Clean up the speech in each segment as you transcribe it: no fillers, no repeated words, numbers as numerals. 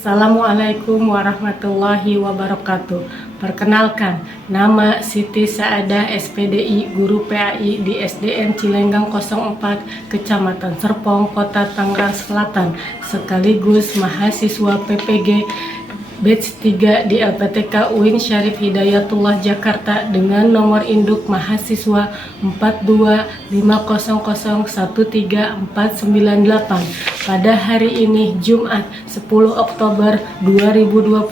Assalamualaikum warahmatullahi wabarakatuh. Perkenalkan, nama Siti Saadah SPDI, Guru PAI di SDN Cilenggang 04, Kecamatan Serpong, Kota Tangerang Selatan, sekaligus mahasiswa PPG Batch 3 di LPTK UIN Syarif Hidayatullah Jakarta dengan nomor induk mahasiswa 42500134498. Pada hari ini Jumat 10 Oktober 2025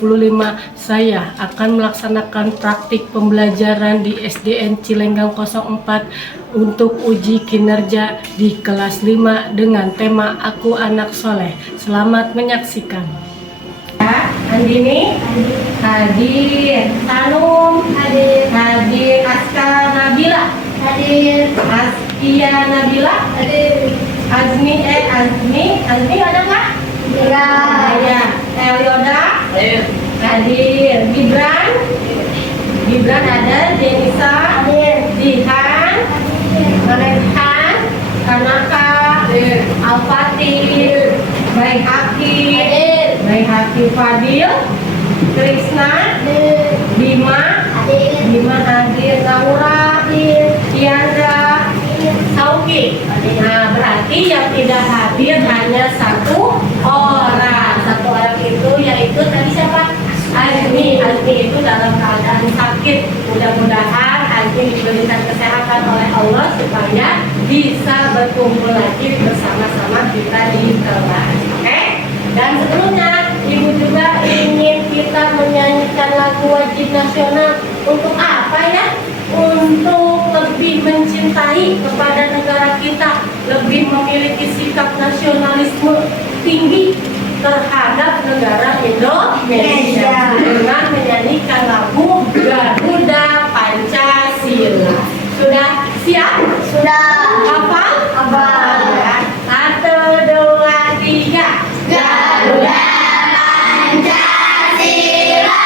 saya akan melaksanakan praktik pembelajaran di SDN Cilenggang 04 untuk uji kinerja di kelas 5 dengan tema Aku Anak Soleh. Selamat menyaksikan. Andini hadir, Tanum hadir, Aska Nabila hadir, Askia Nabila hadir, Azmi ada nggak? Ya. Elioda hadir, Gibran ada, Denisa hadir, Jihan, Manehan, Kanaka, Al-Fatih, Baik Haki Fadil, Krisna, Bima hadir, Laura, Tiandra, Sauki. Nah, berarti yang tidak hadir hanya satu orang itu yaitu tadi siapa? Azmi itu dalam keadaan sakit. Mudah-mudahan Azmi diberikan kesehatan oleh Allah supaya bisa berkumpul lagi bersama-sama kita di kelas. Oke? Dan sebelumnya Ibu juga ingin kita menyanyikan lagu wajib nasional. Untuk apa ya? Untuk lebih mencintai kepada negara kita, lebih memiliki sikap nasionalisme tinggi terhadap negara Indonesia dengan menyanyikan lagu Garuda Pancasila. Sudah siap? Sudah. Hafal? Hafal. Ya. 1, 2, 3. Garuda Pancasila.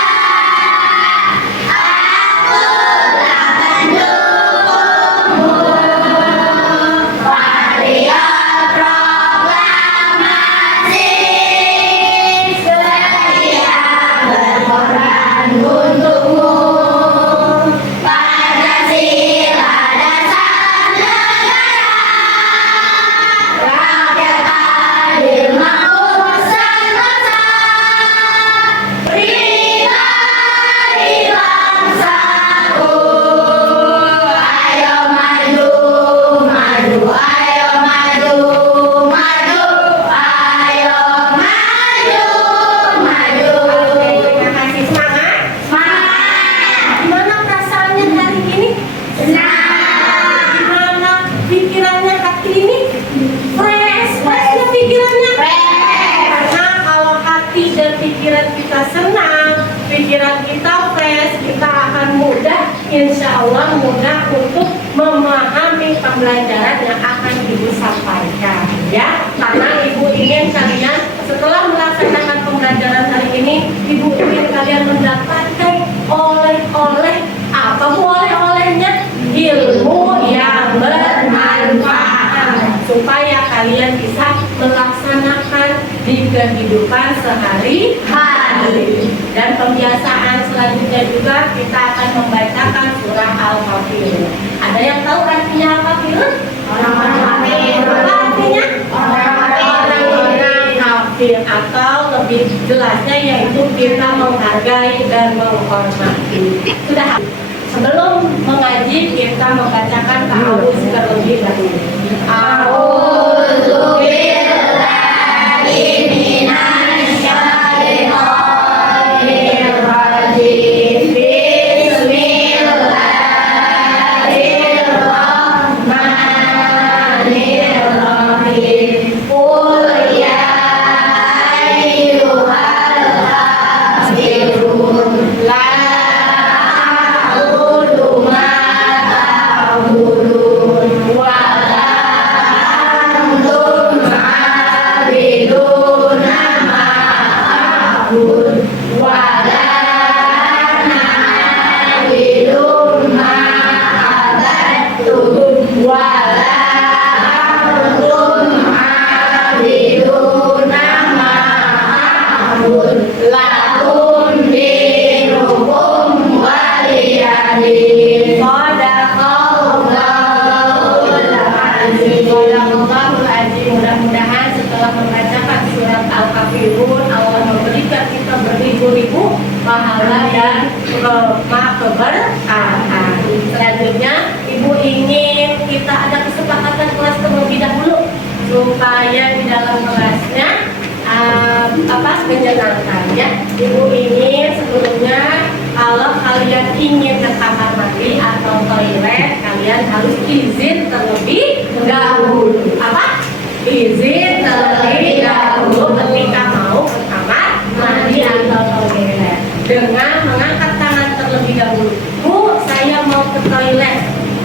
Pikiran kita fresh, kita akan mudah, insya Allah mudah untuk memahami pembelajaran yang akan Ibu sampaikan, ya. Karena Ibu ingin kalian setelah melaksanakan pembelajaran hari ini, Ibu ingin kalian mendapatkan oleh-oleh apa oleh-olehnya? Ilmu yang bermanfaat supaya kalian bisa melaksanakan di kehidupan sehari-hari. Dan pembiasaan selanjutnya juga kita akan membacakan surah Al-Kafirun. Ada yang tahu artinya Al-Kafirun? Orang-orang kafir. Apa artinya? Orang-orang kafir, atau lebih jelasnya yaitu kita menghargai dan menghormati. Sudah. Sebelum mengaji kita membacakan ta'awudz terlebih dahulu. A'udzubillahi minasyaitonir rajim. Bismillahirrahmanirrahim. Qul ya ayyuhal kafirun la a'budu ma ta'budun wa la Wallahu azim. Mudah-mudahan setelah membacakan surat Al-Kafirun, Allah memberikan kita beribu-ribu pahala dan keberkahan. Selanjutnya, Ibu ingin kita ada kesepakatan kelas terlebih dahulu supaya di dalam kelasnya menyenangkan ya. Ibu ingin sebelumnya kalau kalian ingin ke kamar mandi atau toilet, kalian harus izin terlebih dahulu. Izin terlebih dahulu ketika mau ke kamar mandi atau toilet dengan mengangkat tangan terlebih dahulu. Bu, saya mau ke toilet.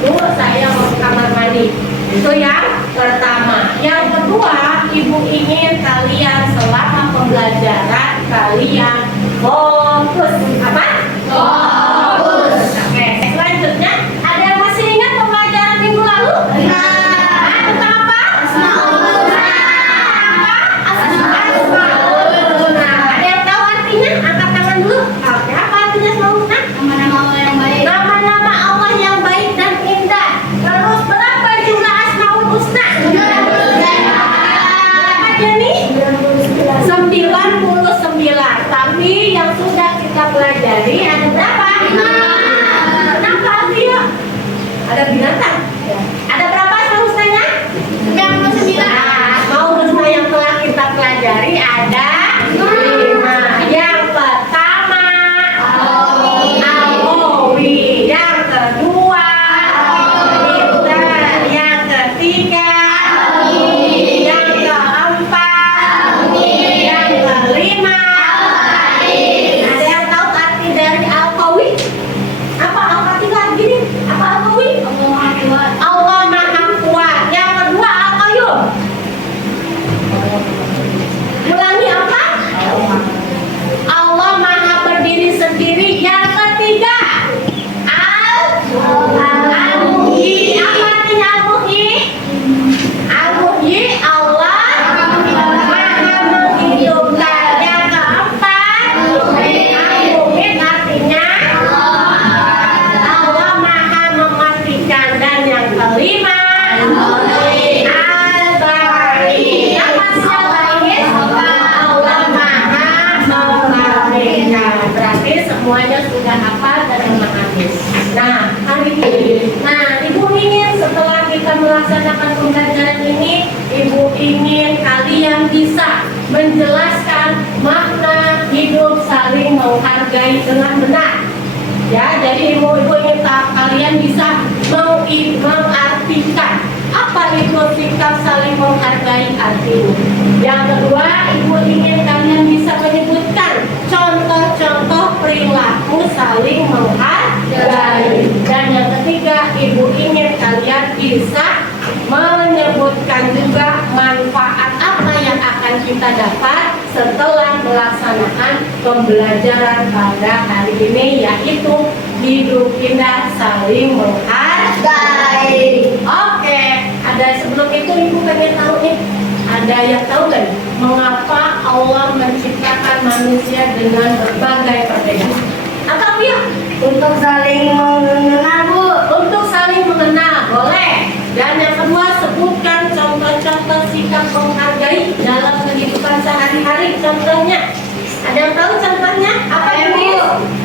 Bu, saya mau ke kamar mandi. Itu yang pertama. Yang kedua, Ibu ingin kalian selama pembelajaran kalian fokus. Fokus. Oke. Selanjutnya, ada yang masih ingat pembelajaran minggu lalu? Tentang apa? Asmaul Husna. Ada yang tahu artinya? Angkat tangan dulu. Oke, apa artinya Asmaul Husna? Nama-nama Allah yang baik. Nama-nama Allah yang baik dan indah. Terus berapa jumlah Asmaul Husna? Berapa Jenny? 99. Tapi yang sudah kita pelajari ada berapa? 5. Kenapa dia? Ada binatang. Ada berapa Asmaul Husnanya? 99. Asmaul Husna yang telah kita pelajari ada 5. Yang pertama Al-Qawi, yang kedua Al-Qadir, yang ketiga Al-Qawi, yang keempat Al-Qawi, yang kelima Al-Qawi. Ada yang tahu arti dari Al-Qawi? Apa Al-Qawi lagi? Apa Al-Qawi? Allah Maha Kuat. Allah Maha Kuat. Yang kedua Al-Qayyum. Ulangi apa? Allah Maha berdiri sendiri. Yang ketiga Al-Muhyi. Apa artinya Al-Muhyi? Al-Muhyi, Allah Maha menghidupkan. Yang keempat Al-Mumit, artinya Allah Maha mematikan. Dan yang kelima Al-Bari. Apa Al-Bari? Allah Maha mematikan. Berarti semuanya sudah hafal dan memahami. Nah, hari ini, Ibu ingin setelah kita melaksanakan pembelajaran ini, Ibu ingin kalian bisa menjelaskan makna hidup saling menghargai dengan benar. Ya, jadi ibu ingin kalian bisa mengartikan apa itu sikap saling menghargai artinya. Yang kedua, ibu ingin kalian bisa menyebutkan contoh-contoh perilaku saling menghargai. Dan yang ketiga, ibu ingin kalian bisa menyebutkan juga manfaat apa yang akan kita dapat setelah melaksanakan pembelajaran pada hari ini, yaitu hidup indah saling menghargai. Oke, ada sebelum itu ibu pengen tahu nih, ada yang tahu nggak mengapa Allah menciptakan manusia dengan berbagai perbedaan? Atau ya? Untuk saling mengenal, Bu. Untuk saling mengenal, boleh. Dan yang kedua, sebutkan contoh-contoh sikap menghargai dalam kehidupan sehari-hari. Contohnya, ada yang tahu contohnya? Apa ini?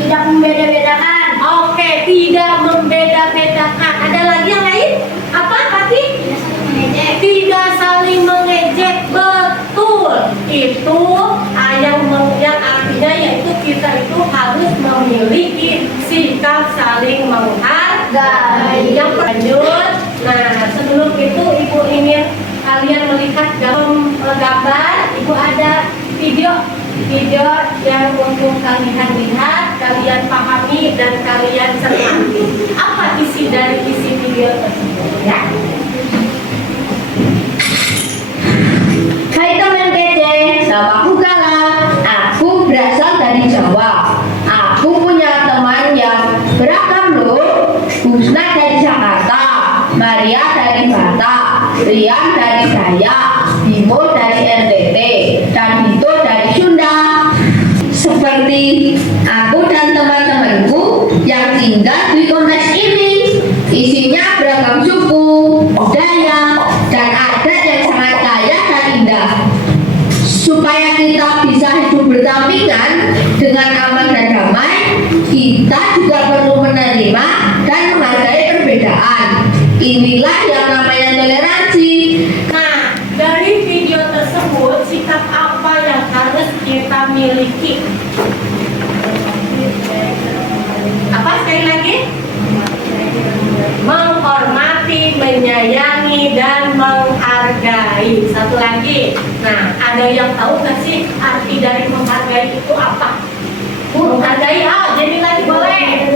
Tidak membeda-bedakan. Oke, tidak membeda-bedakan. Ada lagi yang lain? Apa tadi? Tidak saling mengejek. Tidak saling mengejek. Betul. Itu yang artinya yaitu kita itu harus memiliki sikap saling menghargai. Yang lanjut. Nah, sebelum itu ibu ingin kalian melihat dalam gambar. Ibu ada video yang untuk kalian lihat, kalian pahami dan kalian cermati. Apa isi dari video tersebut ya? Hai teman kece, namaku Kala. Aku berasal dari Jawa. Aku punya teman yang beragam loh. Husna dari Jakarta, Maria dari Batak, Rian dari Dayak, Bimo dari NTT, dan Dito dari Sunda. Seperti aku dan teman-temanku yang tinggal di kompleks ini. Isinya beragam suku, budaya, dan memiliki. Apa sekali lagi? Menghormati, menyayangi, dan menghargai. Satu lagi. Nah, ada yang tahu nggak sih arti dari menghargai itu apa? Menghargai, jadi lagi boleh.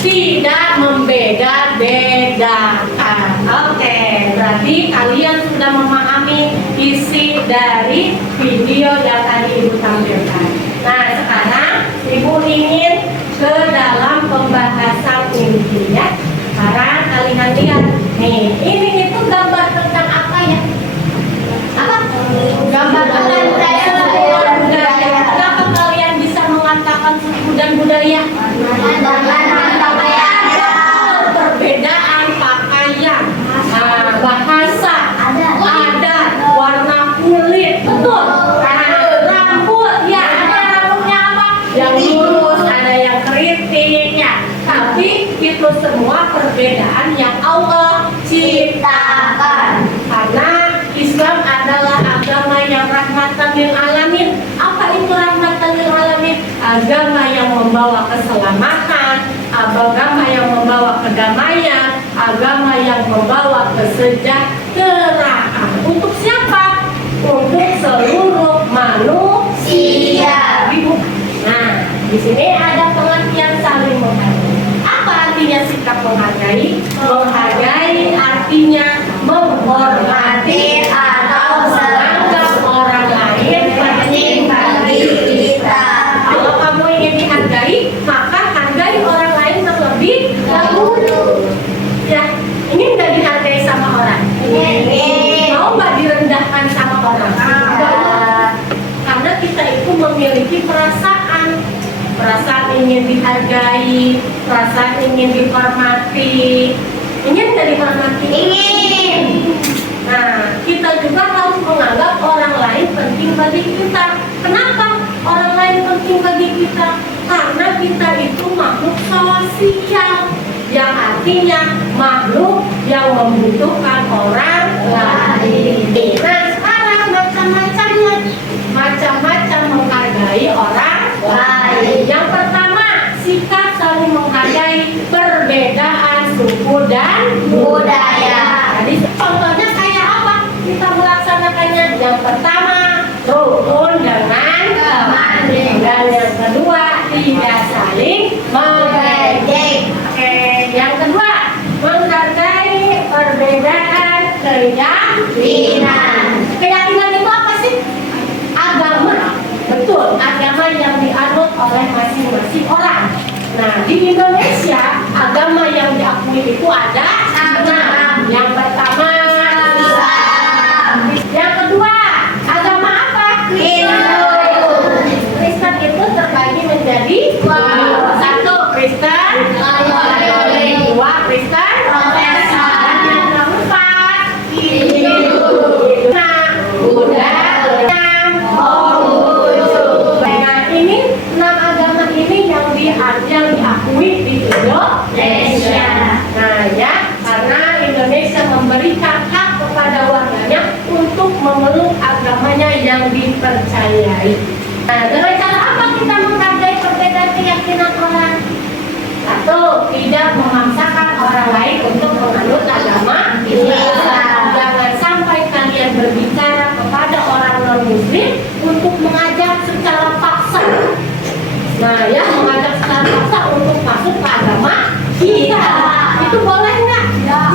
Tidak membeda-bedakan. Oke, berarti kalian sudah memahami isi dari video yang tadi Ibu tampilkan. Nah, sekarang Ibu ingin ke dalam pembahasan inti ya. Sekarang kalian lihat nih, ini itu gambar tentang apa ya? Apa? Gambar tentang budaya. Kenapa kalian bisa mengatakan suku dan budaya? Perbedaan pakaian, bahasa, adat, warna kulit, betul. Rambut, ya ada rambutnya apa? Yang lurus, ada yang keriting, ya. Tapi itu semua perbedaan yang Allah ciptakan. Karena Islam adalah agama yang rahmatan lil alamin. Apa itu rahmatan lil alamin? Agama yang membawa keselamatan, agama yang membawa kedamaian, agama yang membawa kesejahteraan. Untuk siapa? Untuk seluruh manusia. Nah, di sini ada pengertian saling menghargai. Apa artinya sikap menghargai? Menghargai artinya menghormati atau menganggap orang lain penting bagi kita. Kalau kamu ingin dihargai, maka hargai orang lain terlebih dahulu. Ya, ini nggak dihargai sama orang. Mau nggak direndahkan sama orang? Karena kita itu memiliki perasaan ingin dihargai, perasaan ingin dihormati. Ingin nggak dihormati? Ingin. Nah, kita juga harus menganggap orang lain penting bagi kita. Kenapa orang lain penting bagi kita? Karena kita itu makhluk sosial, yang artinya makhluk yang membutuhkan orang lain. Nah, sekarang macam-macam menghargai orang lain. Yang pertama, sikap saling menghargai perbedaan suku dan budaya. Jadi contohnya kayak apa kita melaksanakannya? Yang pertama, rukun dengan teman. Dan yang kedua, tidak saling mengejek. Oke, yang kedua, menghargai perbedaan keyakinan. Keyakinan itu apa sih? Agama. Betul, agama yang dianut oleh masing-masing orang. Nah, di Indonesia agama yang diakui itu ada 6. Yang pertama Islam. Yang kedua, agama apa? Hindu. Kristen itu terbagi menjadi 1 Kristen Katolik, 2 Kristen Protestan, dan yang keempat Hindu. Nah, Buddha, ini 6 agama ini yang diakui di Indonesia. Nah ya, karena Indonesia memberikan hak kepada warganya untuk memeluk agamanya yang dipercayai. Nah, dengan cara apa kita menghargai perbedaan keyakinan orang? 1, tidak memaksakan orang lain untuk menganut agama Islam. Jangan sampai kalian berbicara kepada orang non-muslim untuk mengajak secara paksa. Nah ya, mengajak secara paksa untuk masuk ke agama kita. Itu boleh nggak?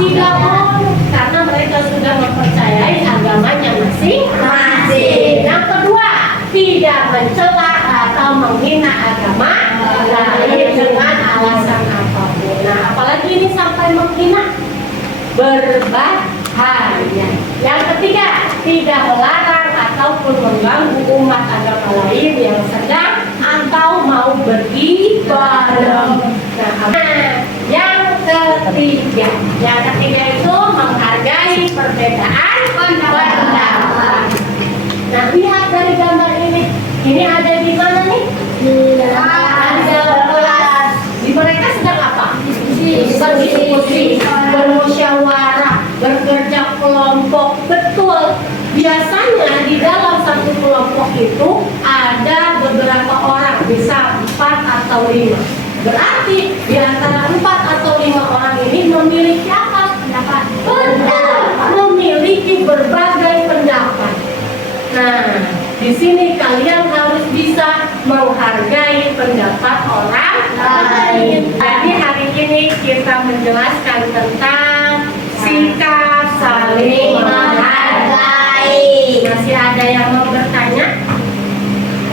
Tidak boleh, karena mereka sudah mempercayai agamanya masing-masing. Yang kedua, tidak mencela atau menghina agama lain dengan alasan apapun. Nah, apalagi ini sampai menghina, berbahaya. Yang ketiga, tidak melarang ataupun mengganggu umat agama lain yang sedang atau mau beribadah. Nah, yang ketiga itu menghargai perbedaan pendapat. Nah, lihat dari gambar ini. Ini ada di mana nih? Ada kelas. Di mereka sedang apa? Berdiskusi, bermusyawarah, bekerja kelompok. Betul. Biasanya di dalam satu kelompok itu ada beberapa bisa 4 atau 5. Berarti di antara 4 atau 5 orang ini memiliki apa? Pendapat. Benar, memiliki berbagai pendapat. Nah, di sini kalian harus bisa menghargai pendapat orang lain. Jadi hari ini kita menjelaskan tentang sikap saling menghargai. Masih ada yang mau bertanya?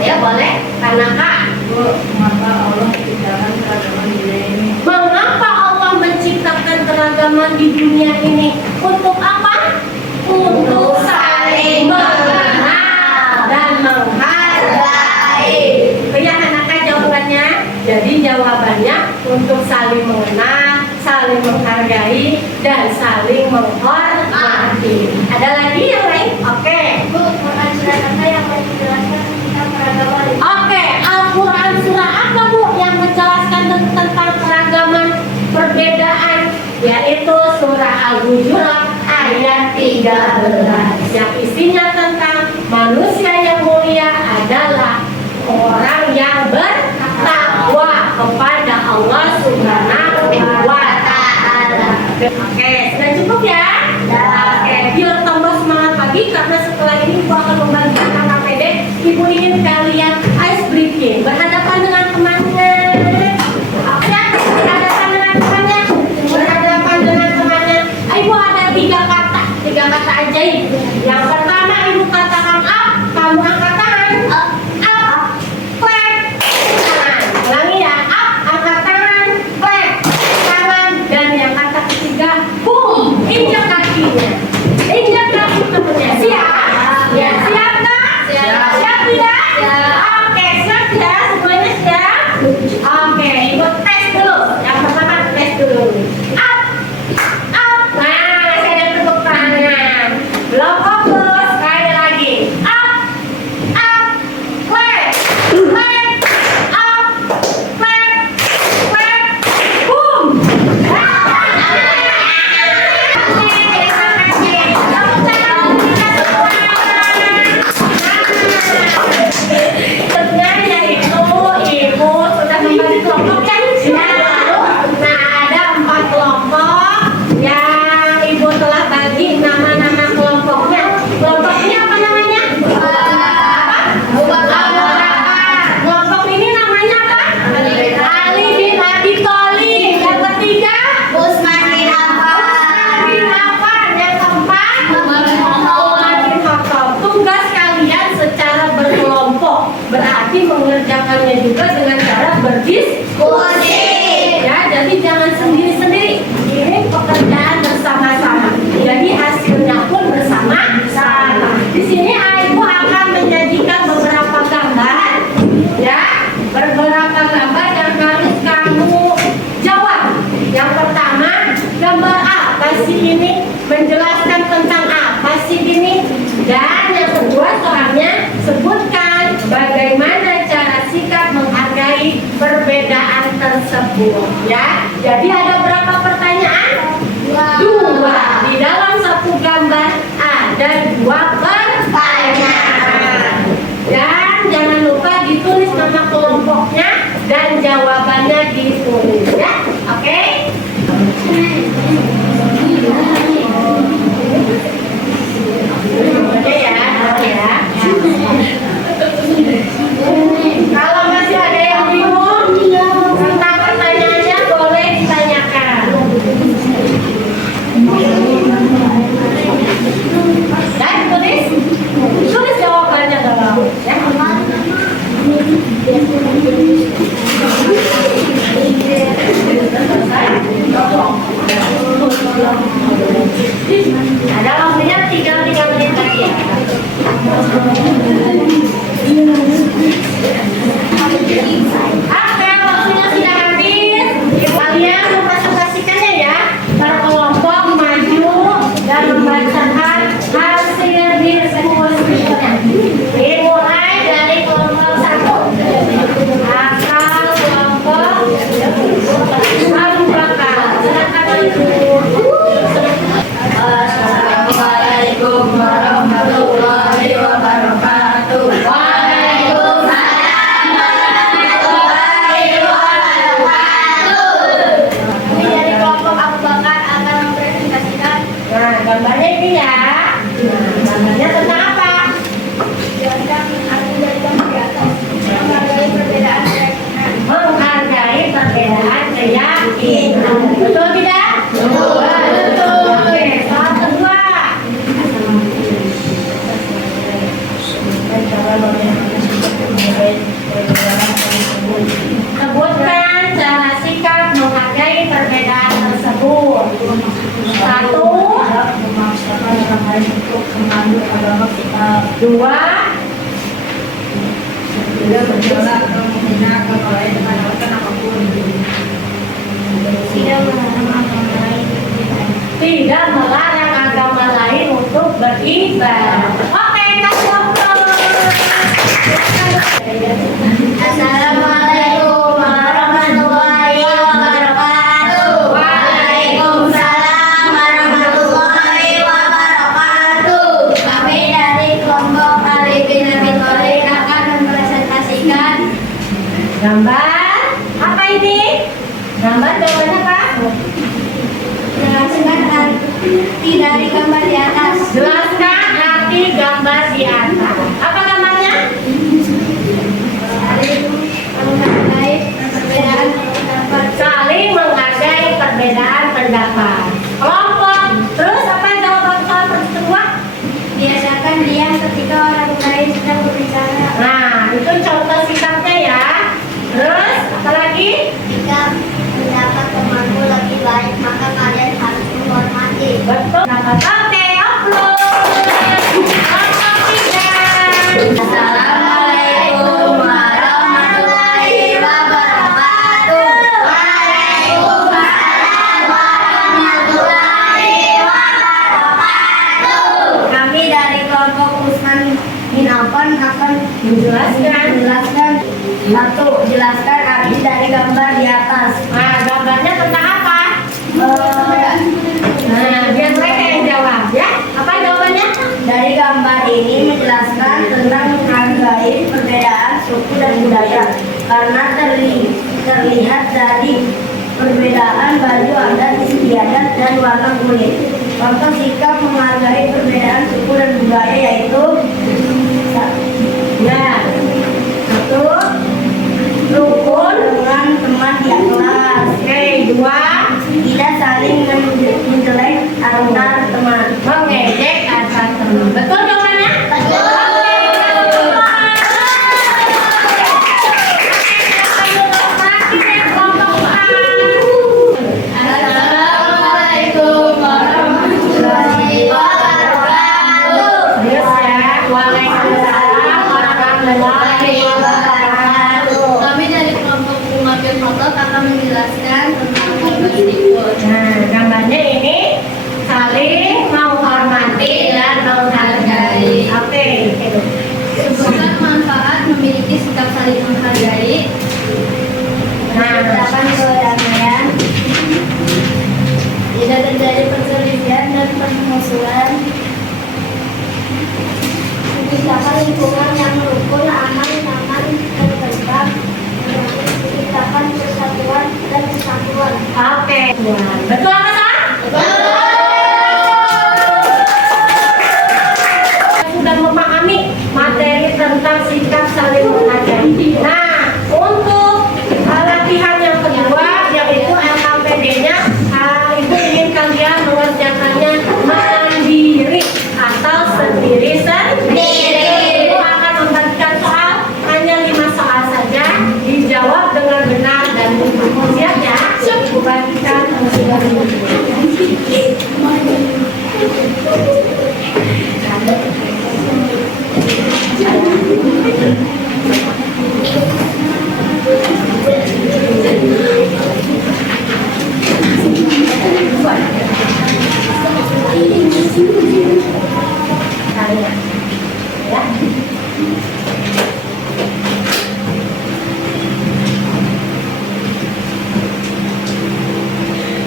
Ya boleh, Tanaka. Mengapa Allah menciptakan keragaman dunia ini? Mengapa Allah menciptakan keragaman di dunia ini? Untuk apa? Untuk saling mengenal dan menghargai. Ya Tanaka jawabannya. Jadi jawabannya untuk saling mengenal, saling menghargai, dan saling menghormati. Ada lagi yang lain? Oke. Bu, Quran surat apa yang menjelaskan tentang keragaman? Oke, Al-Quran surah apa Bu yang menjelaskan tentang keragaman perbedaan? Yaitu surah Al-Hujurat ayat 13 yang isinya tentang manusia yang mulia adalah orang yang bertakwa kepada Allah Subhanahu wa Ta'ala. Oke, sudah cukup ya? Oke, biar tambah semangat lagi karena setelah ini Ibu akan membagikan KKPD. Ibu ingin kalian ice breaking berhadapan dengan temannya. Oke, berhadapan dengan temannya. Berhadapan dengan temannya. Ibu ada 3 kata ajaib. Yang pertama Ibu katakan up, kamu angkat tangan. Up, clap, tangan. Ulangi ya, up, angkat tangan, clap, tangan. Dan yang kata ketiga, boom, injak kakinya. Injak kaki temennya. Siap? Ya, siap nggak? Siap tidak? Oke, siap ya? Semuanya siap? Oke, Ibu tes dulu. Yang pertama tes dulu. Up, up. Nah, saya ada tepuk tangan. Belum fokus. Sekali lagi. Up, clap, clap, up, clap, clap, boom. Sebenarnya itu Ibu sudah membagi kelompok kan? Nah, ada 4 kelompok yang Ibu telah bagi nama-nama kelompoknya. Kelompoknya apa namanya? Kelompok ini namanya apa? Ali bin Abi Thalib. Yang ketiga? Usman bin Affan. bin Affan. Yang keempat? Umar bin Khattab. Tugas kalian secara berkelompok berarti mengerjakannya juga dengan cara berdiskusi. Ya, jadi jangan sendiri-sendiri. Ini pekerjaan bersama-sama. Jadi hasilnya pun bersama-sama. Di sini Ibu akan menyajikan beberapa gambar, ya, beberapa gambar yang harus kamu jawab. Yang pertama, gambar A. Pasti ini menjelaskan tentang apa sih ini. Dan yang kedua soalnya sebutkan bagaimana cara sikap menghargai perbedaan tersebut. Ya, jadi ada berapa pertanyaan? 2. Di dalam satu gambar ada 2 pertanyaan. Dan jangan lupa ditulis nama kelompoknya dan jawabannya ditulis ya. Oke? Oke ya, ya. Kalau masih ada yang bingung tentang pertanyaannya boleh ditanyakan. Dan tulis jawabannya dalam ya. Ada waktunya tinggal 3 menit lagi ya. Oke, waktunya sudah habis. Kalian mempresentasikannya ya. Berkelompok maju dan membacakan hasil diskusinya. Dimulai dari kelompok 1. Akal kelompok Abu Bakar. Silakan Ibu. Assalamualaikum warahmatullahi Menganut agama kita. 2. Tidak mencela atau menghina agama lain dengan alasan apapun. Tidak melarang agama lain. Tidak melarang agama lain untuk beribadah. Oke, kasih aplaus. Assalamualaikum warahmatullahi wabarakatuh. Waalaikumsalam warahmatullahi wabarakatuh. Kami dari kelompok Alifin Abi Thalib akan mempresentasikan Gambar apa ini? Gambar jawabannya apa? jelaskan arti dari gambar di atas. Jelaskan arti gambar di atas. Apa gambarnya? Saling menghargai perbedaan pendapat. Kelompok. Terus apa jawaban soal kedua? Biasakan diam ketika orang lain sedang berbicara. Nah, itu contoh sikapnya ya. Terus apa lagi? Jika pendapat temanmu lebih baik, maka kalian harus menghormati. Betul. Oke, upload. Kelompok 3. Assalamualaikum warahmatullahi wabarakatuh. Waalaikumsalam warahmatullahi wabarakatuh. Kami dari kelompok Usman bin Affan akan menjelaskan jelaskan arti dari gambar di atas. Nah, gambarnya tentang apa? Nah, biar mereka yang jawab ya. Apa jawabannya? Dari gambar ini menjelaskan tentang menghargai perbedaan suku dan budaya karena terlihat dari perbedaan baju adat, istiadat, dan warna kulit. Contoh sikap menghargai perbedaan suku dan budaya yaitu Ya. Satu. Rukun. dengan teman di kelas, Oke, 2. tidak saling menjelek antar teman. Mengejek antar teman. Betul jawabannya? Betul. Assalamualaikum warahmatullahi wabarakatuh. Yes ya. Waalaikumsalam warahmatullahi wabarakatuh. Kami dari kelompok Umat bin Khattab akan menjelaskan tentang gambar berikut. Nah, gambarnya ini saling menghormati dan menghargai. Oke. Sebutkan manfaat memiliki sikap saling menghargai. Nah, Menciptakan kedamaian. Tidak terjadi perselisihan dan permusuhan. Menciptakan lingkungan yang rukun, aman, nyaman, dan tentram. Menciptakan persatuan dan kesatuan. oke. Betul apa salah? Sudah memahami materi tentang sikap saling menghargai. Nah, untuk latihan yang kedua yaitu LKPD-nya, Ibu ingin kalian mengerjakannya mandiri atau sendiri-sendiri. Ibu akan membagikan soal hanya 5 soal saja, dijawab dengan benar dan benar. Siap ya? Ibu bagikan kalian. Ya.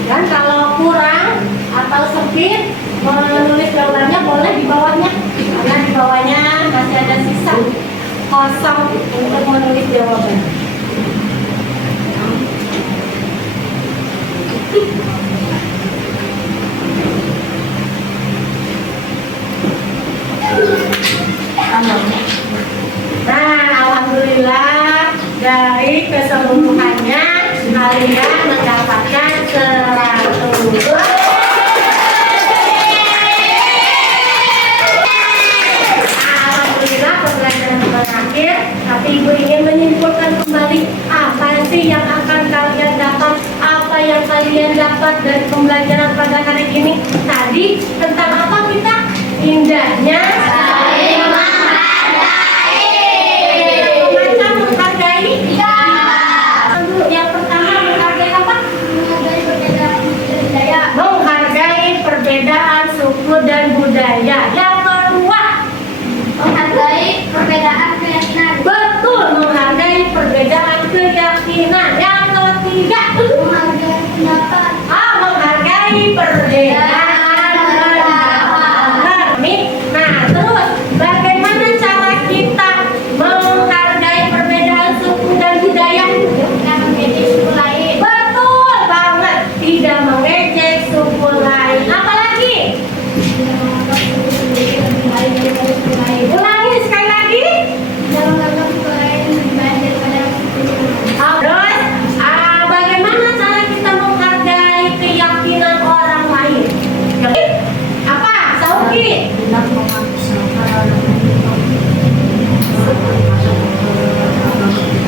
Dan kalau kurang atau sempit menulis jawabannya boleh di bawahnya, karena di bawahnya masih ada sisa kosong untuk menulis jawaban. Nah, alhamdulillah dari keseluruhannya kalian mendapatkan 100. Alhamdulillah pembelajaran berakhir, tapi Ibu ingin menyimpulkan kembali apa sih yang akan kalian dapat, apa yang kalian dapat dari pembelajaran pada hari ini. Tadi tentang apa kita? indahnya Saling macam menghargai. Yang pertama menghargai apa? Menghargai perbedaan suku dan budaya. Yang kedua, menghargai perbedaan keyakinan. betul, menghargai perbedaan keyakinan. Yang ketiga, Menghargai pendapat. menghargai perbedaan pendapat. Nah, terus bagaimana cara kita menghargai perbedaan suku dan budaya? Tidak mengejek suku lain. Betul banget, tidak mengejek suku lain. Apalagi? Ulangi sekali lagi. Tidak menganggap suku lain lebih baik daripada suku lain. Terus, bagaimana cara kita menghargai keyakinan orang lain? Apa? Sauki?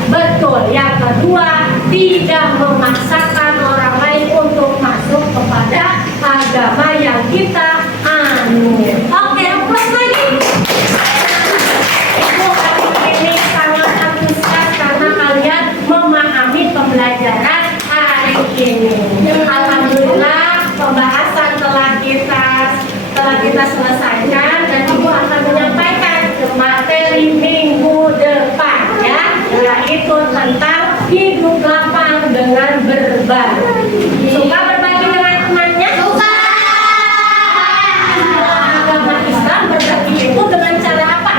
Betul. Yang kedua, tidak memaksakan orang lain untuk masuk kepada agama yang kita anut. Oke, plus lagi. Ibu hari ini sangat antusias karena kalian memahami pembelajaran hari ini. Alhamdulillah, pembahasan telah kita selesaikan dan ibu akan menyampaikan materi minggu depan ya, yaitu tentang hidup lapang dengan berbagi. Suka berbagi dengan temannya? Suka. Agama Islam berbagi itu dengan cara apa?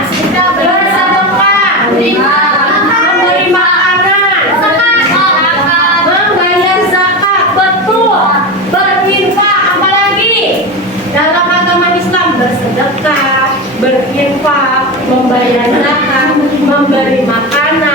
Bersedekah, memberi makanan, membayar zakat, betul, berinfak, apalagi dalam agama Islam bersedekah, berinfak, membayar zakat, memberi makanan.